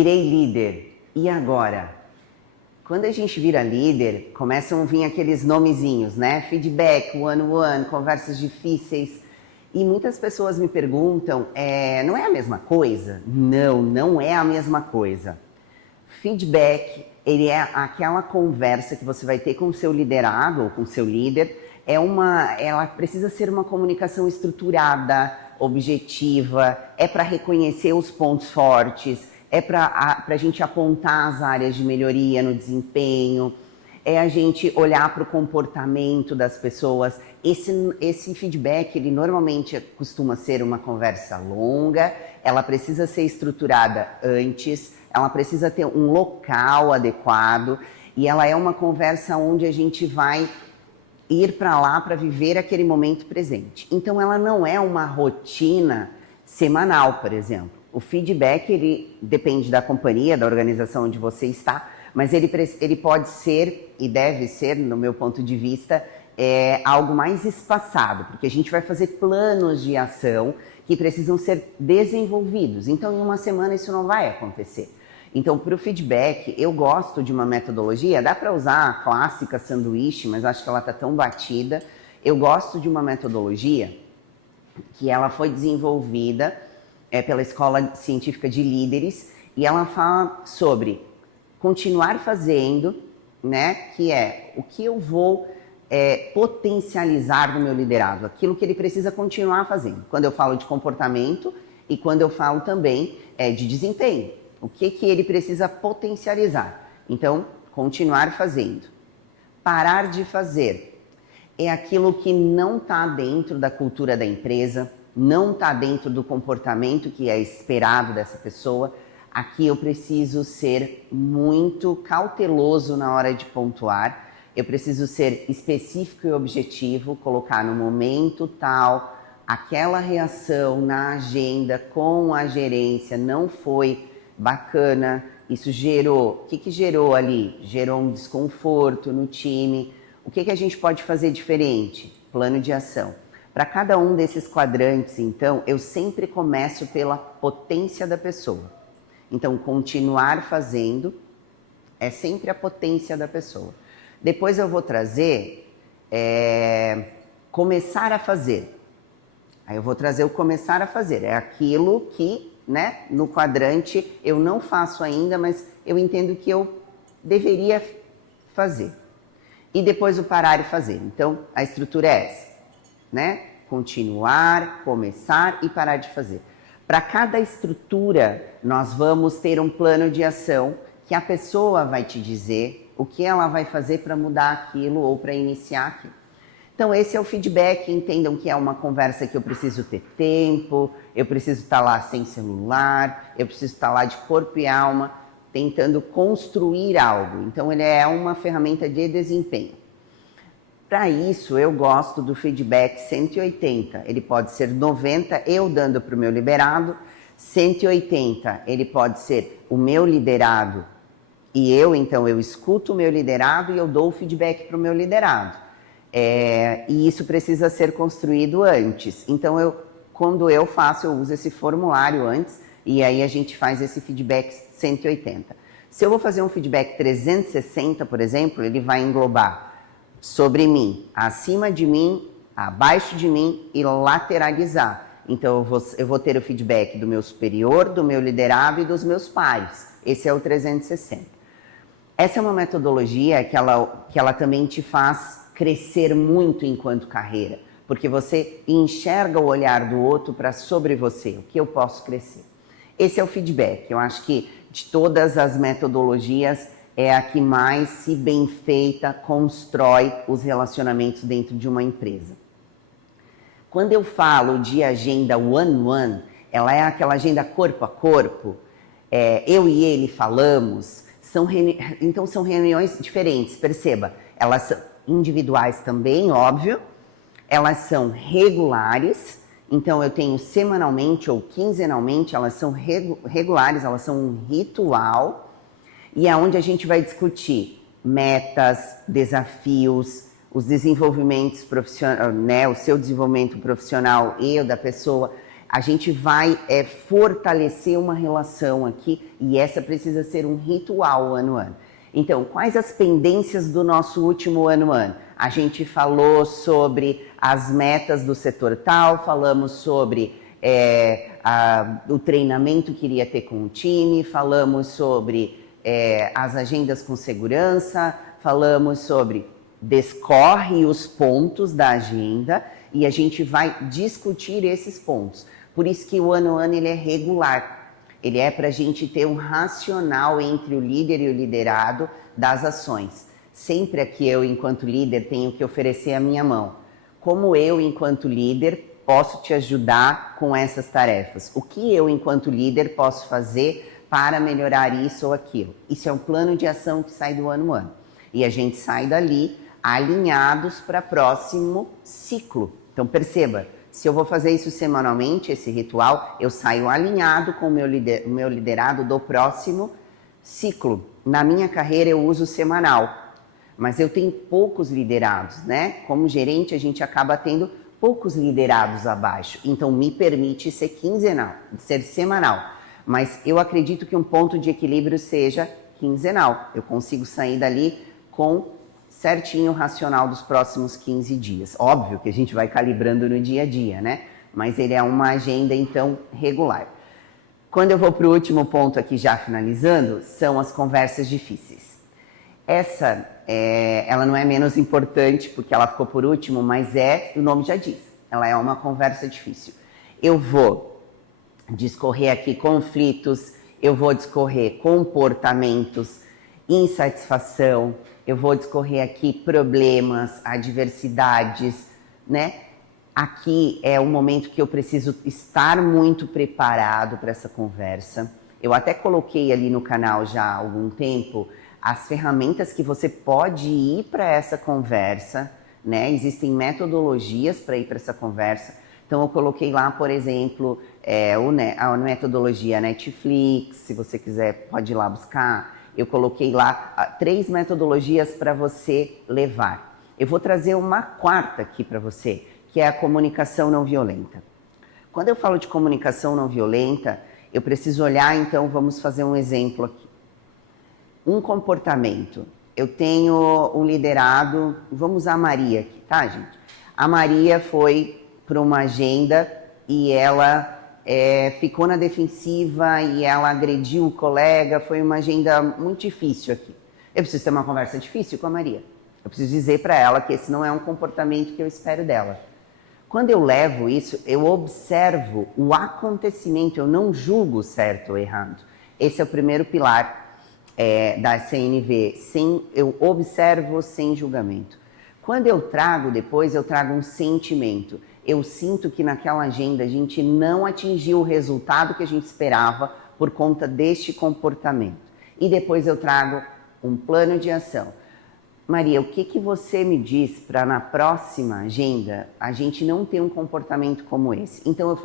virei líder, e agora? Quando a gente vira líder, começam a vir aqueles nomezinhos, né? Feedback, one-on-one, conversas difíceis. E muitas pessoas me perguntam, não é a mesma coisa? Não, não é a mesma coisa. Feedback, ele é aquela conversa que você vai ter com o seu liderado ou com o seu líder. Ela precisa ser uma comunicação estruturada, objetiva, é para reconhecer os pontos fortes, é para a gente apontar as áreas de melhoria no desempenho, é a gente olhar para o comportamento das pessoas. Esse feedback, ele normalmente costuma ser uma conversa longa, ela precisa ser estruturada antes, ela precisa ter um local adequado e ela é uma conversa onde a gente vai ir para lá para viver aquele momento presente. Então ela não é uma rotina semanal, por exemplo. O feedback, ele depende da companhia, da organização onde você está, mas ele pode ser, e deve ser, no meu ponto de vista, algo mais espaçado, porque a gente vai fazer planos de ação que precisam ser desenvolvidos. Então, em uma semana isso não vai acontecer. Então, para o feedback, eu gosto de uma metodologia, dá para usar a clássica sanduíche, mas acho que ela está tão batida. Eu gosto de uma metodologia que ela foi desenvolvida pela Escola Científica de Líderes, e ela fala sobre continuar fazendo, né, que é o que eu vou potencializar no meu liderado, aquilo que ele precisa continuar fazendo. Quando eu falo de comportamento e quando eu falo também de desempenho, o que ele precisa potencializar. Então, continuar fazendo. Parar de fazer é aquilo que não está dentro da cultura da empresa, não está dentro do comportamento que é esperado dessa pessoa. Aqui eu preciso ser muito cauteloso na hora de pontuar, eu preciso ser específico e objetivo, colocar no momento tal, aquela reação na agenda com a gerência não foi bacana, isso gerou, o que gerou ali? Gerou um desconforto no time, o que a gente pode fazer diferente? Plano de ação. Para cada um desses quadrantes, então, eu sempre começo pela potência da pessoa. Então, continuar fazendo é sempre a potência da pessoa. Depois eu vou trazer começar a fazer. Aí eu vou trazer o começar a fazer. É aquilo que, né, no quadrante eu não faço ainda, mas eu entendo que eu deveria fazer. E depois o parar e fazer. Então, a estrutura é essa. Né? Continuar, começar e parar de fazer. Para cada estrutura, nós vamos ter um plano de ação que a pessoa vai te dizer o que ela vai fazer para mudar aquilo ou para iniciar aquilo. Então, esse é o feedback. Entendam que é uma conversa que eu preciso ter tempo, eu preciso estar lá sem celular, eu preciso estar lá de corpo e alma, tentando construir algo. Então, ele é uma ferramenta de desempenho. Para isso, eu gosto do feedback 180. Ele pode ser 90, eu dando para o meu liderado. 180, ele pode ser o meu liderado e então, eu escuto o meu liderado e eu dou o feedback para o meu liderado. E isso precisa ser construído antes. Então, quando eu faço, eu uso esse formulário antes e aí a gente faz esse feedback 180. Se eu vou fazer um feedback 360, por exemplo, ele vai englobar sobre mim, acima de mim, abaixo de mim e lateralizar. Então, eu vou ter o feedback do meu superior, do meu liderado e dos meus pares. Esse é o 360. Essa é uma metodologia que ela também te faz crescer muito enquanto carreira, porque você enxerga o olhar do outro para sobre você, o que eu posso crescer. Esse é o feedback. Eu acho que de todas as metodologias, é a que mais, se bem feita, constrói os relacionamentos dentro de uma empresa. Quando eu falo de agenda one-on-one, ela é aquela agenda corpo a corpo, eu e ele falamos, então são reuniões diferentes, perceba, elas são individuais também, óbvio, elas são regulares, então eu tenho semanalmente ou quinzenalmente, elas são regulares, elas são um ritual, e é onde a gente vai discutir metas, desafios, os desenvolvimentos profissionais, né, o seu desenvolvimento profissional e o da pessoa. a gente vai fortalecer uma relação aqui e essa precisa ser um ritual ano a ano. Então, quais as pendências do nosso último ano a ano? A gente falou sobre as metas do setor tal, falamos sobre o treinamento que iria ter com o time, falamos sobre as agendas com segurança, falamos sobre descorre os pontos da agenda e a gente vai discutir esses pontos. Por isso que o ano a ano ele é regular. Ele é para a gente ter um racional entre o líder e o liderado das ações. Sempre aqui eu, enquanto líder, tenho que oferecer a minha mão. Como eu, enquanto líder, posso te ajudar com essas tarefas? O que eu, enquanto líder, posso fazer para melhorar isso ou aquilo? Isso é um plano de ação que sai do ano a ano. E a gente sai dali alinhados para o próximo ciclo. Então perceba, se eu vou fazer isso semanalmente, esse ritual, eu saio alinhado com o meu liderado do próximo ciclo. Na minha carreira eu uso semanal, mas eu tenho poucos liderados, né? Como gerente a gente acaba tendo poucos liderados abaixo, então me permite ser quinzenal, ser semanal. Mas eu acredito que um ponto de equilíbrio seja quinzenal. Eu consigo sair dali com certinho o racional dos próximos 15 dias. Óbvio que a gente vai calibrando no dia a dia, né? Mas ele é uma agenda, então, regular. Quando eu vou para o último ponto aqui, já finalizando, são as conversas difíceis. Essa, ela não é menos importante, porque ela ficou por último, mas o nome já diz, ela é uma conversa difícil. Eu vou discorrer aqui conflitos, eu vou discorrer comportamentos, insatisfação, eu vou discorrer aqui problemas, adversidades, né? Aqui é um momento que eu preciso estar muito preparado para essa conversa. Eu até coloquei ali no canal já há algum tempo as ferramentas que você pode ir para essa conversa, né? Existem metodologias para ir para essa conversa. Então eu coloquei lá, por exemplo, a metodologia Netflix, se você quiser pode ir lá buscar. Eu coloquei lá 3 metodologias para você levar. Eu vou trazer uma 4ª aqui para você, que é a comunicação não violenta. Quando eu falo de comunicação não violenta, eu preciso olhar, então vamos fazer um exemplo aqui. Um comportamento. Eu tenho um liderado, vamos usar a Maria aqui, tá, gente? A Maria foi para uma agenda e ela ficou na defensiva e ela agrediu o colega, foi uma agenda muito difícil aqui. Eu preciso ter uma conversa difícil com a Maria. Eu preciso dizer para ela que esse não é um comportamento que eu espero dela. Quando eu levo isso, eu observo o acontecimento, eu não julgo certo ou errado. Esse é o primeiro pilar da CNV, eu observo sem julgamento. Quando eu trago depois, eu trago um sentimento. Eu sinto que naquela agenda a gente não atingiu o resultado que a gente esperava por conta deste comportamento. E depois eu trago um plano de ação. Maria, o que você me diz para na próxima agenda a gente não ter um comportamento como esse? Então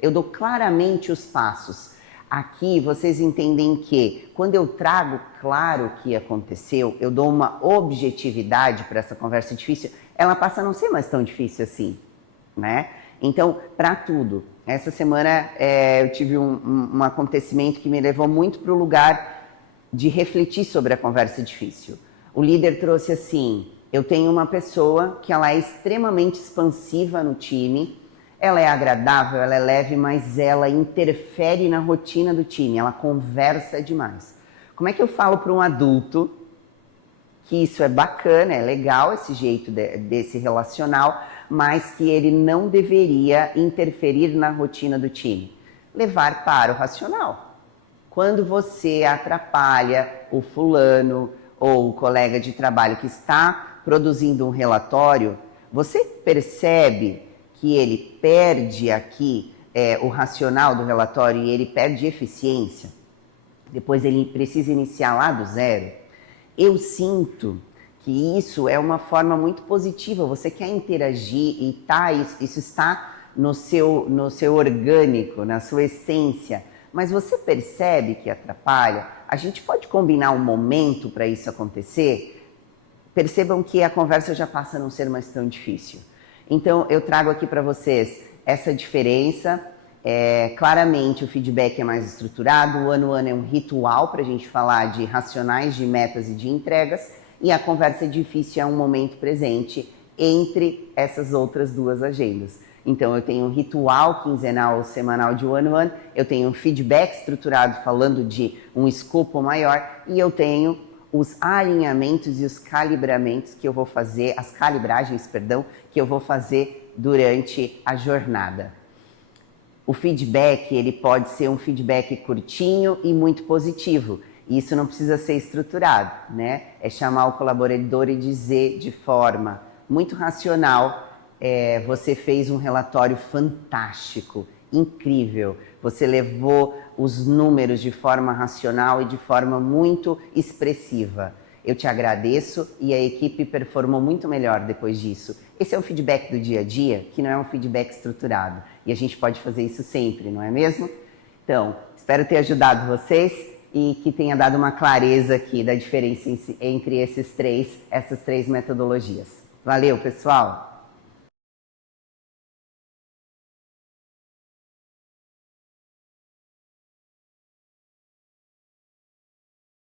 eu dou claramente os passos. Aqui vocês entendem que quando eu trago claro o que aconteceu, eu dou uma objetividade para essa conversa difícil, ela passa a não ser mais tão difícil assim, né? Então, para tudo. Essa semana eu tive um acontecimento que me levou muito para o lugar de refletir sobre a conversa difícil. O líder trouxe assim, eu tenho uma pessoa que ela é extremamente expansiva no time, ela é agradável, ela é leve, mas ela interfere na rotina do time, ela conversa demais. Como é que eu falo para um adulto que isso é bacana, é legal esse jeito desse relacional, mas que ele não deveria interferir na rotina do time? Levar para o racional. Quando você atrapalha o fulano ou o colega de trabalho que está produzindo um relatório, você percebe que ele perde aqui o racional do relatório e ele perde eficiência, depois ele precisa iniciar lá do zero. Eu sinto que isso é uma forma muito positiva, você quer interagir e isso está no seu orgânico, na sua essência, mas você percebe que atrapalha. A gente pode combinar um momento para isso acontecer? Percebam que a conversa já passa a não ser mais tão difícil. Então, eu trago aqui para vocês essa diferença. Claramente o feedback é mais estruturado, o ano é um ritual para a gente falar de racionais, de metas e de entregas, e a conversa difícil é um momento presente entre essas outras duas agendas. Então eu tenho um ritual quinzenal ou semanal de one-on-one, eu tenho um feedback estruturado falando de um escopo maior, e eu tenho os alinhamentos e os calibramentos que eu vou fazer, as calibragens, perdão, que eu vou fazer durante a jornada. O feedback, ele pode ser um feedback curtinho e muito positivo. Isso não precisa ser estruturado, né? É chamar o colaborador e dizer de forma muito racional, você fez um relatório fantástico, incrível. Você levou os números de forma racional e de forma muito expressiva. Eu te agradeço e a equipe performou muito melhor depois disso. Esse é um feedback do dia a dia, que não é um feedback estruturado. E a gente pode fazer isso sempre, não é mesmo? Então, espero ter ajudado vocês e que tenha dado uma clareza aqui da diferença entre essas três metodologias. Valeu, pessoal!